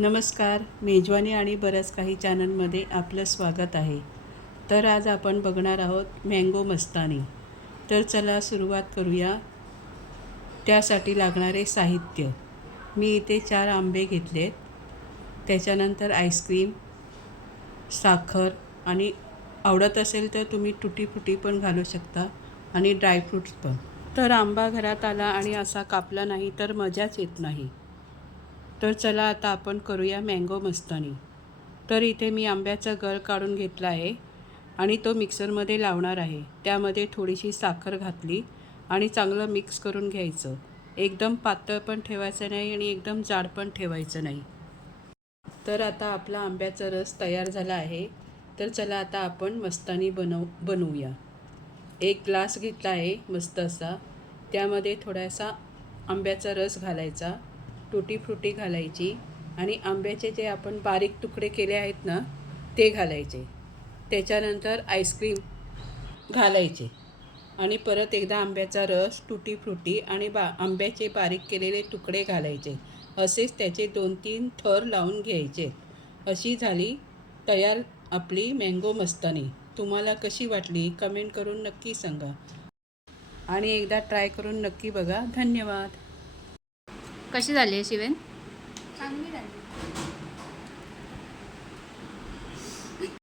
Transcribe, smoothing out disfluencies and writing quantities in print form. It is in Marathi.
नमस्कार. मेजवानी आणि बरंच काही चॅनलमध्ये आपलं स्वागत आहे. तर आज आपण बघणार आहोत मँगो मस्तानी. तर चला सुरुवात करूया. त्यासाठी लागणारे साहित्य: मी इथे 4 आंबे घेतलेत, त्याच्यानंतर आईस्क्रीम, साखर आणि आवडत असेल तर तुम्ही टुटी फ्रुटी पण घालू शकता आणि ड्रायफ्रूट्स पण. तर आंबा घरात आला आणि असा कापला नाही तर मजाच येत नाही. तर चला आता आपण करूया मँगो मस्तानी. तर इथे मी आंब्याचा गर काढून घेतला आहे आणि तो मिक्सरमध्ये लावणार आहे. त्यामध्ये थोडीशी साखर घातली आणि चांगलं मिक्स करून घ्यायचं. एकदम पातळ पण ठेवायचं नाही आणि एकदम जाड पण ठेवायचं नाही. तर आता आपला आंब्याचा रस तयार झाला आहे. तर चला आता आपण मस्तानी बनवूया. एक ग्लास घेतला आहे मस्त असा. त्यामध्ये थोडासा आंब्याचा रस घालायचा, टुटी फ्रुटी घालायची आणि आंब्याचे जे आपण बारीक तुकडे केले आहेत ना ते घालायचे. त्याच्यानंतर आईस्क्रीम घालायचे आणि परत एकदा आंब्याचा रस, टुटी फ्रुटी आणि आंब्याचे बारीक केलेले तुकडे घालायचे. असेच त्याचे 2-3 थर लावून घ्यायचे. अशी झाली तयार आपली मँगो मस्तानी. तुम्हाला कशी वाटली कमेंट करून नक्की सांगा आणि एकदा ट्राय करून नक्की बघा. धन्यवाद. कशी झाली आहे शिवेन? चांगली झाली.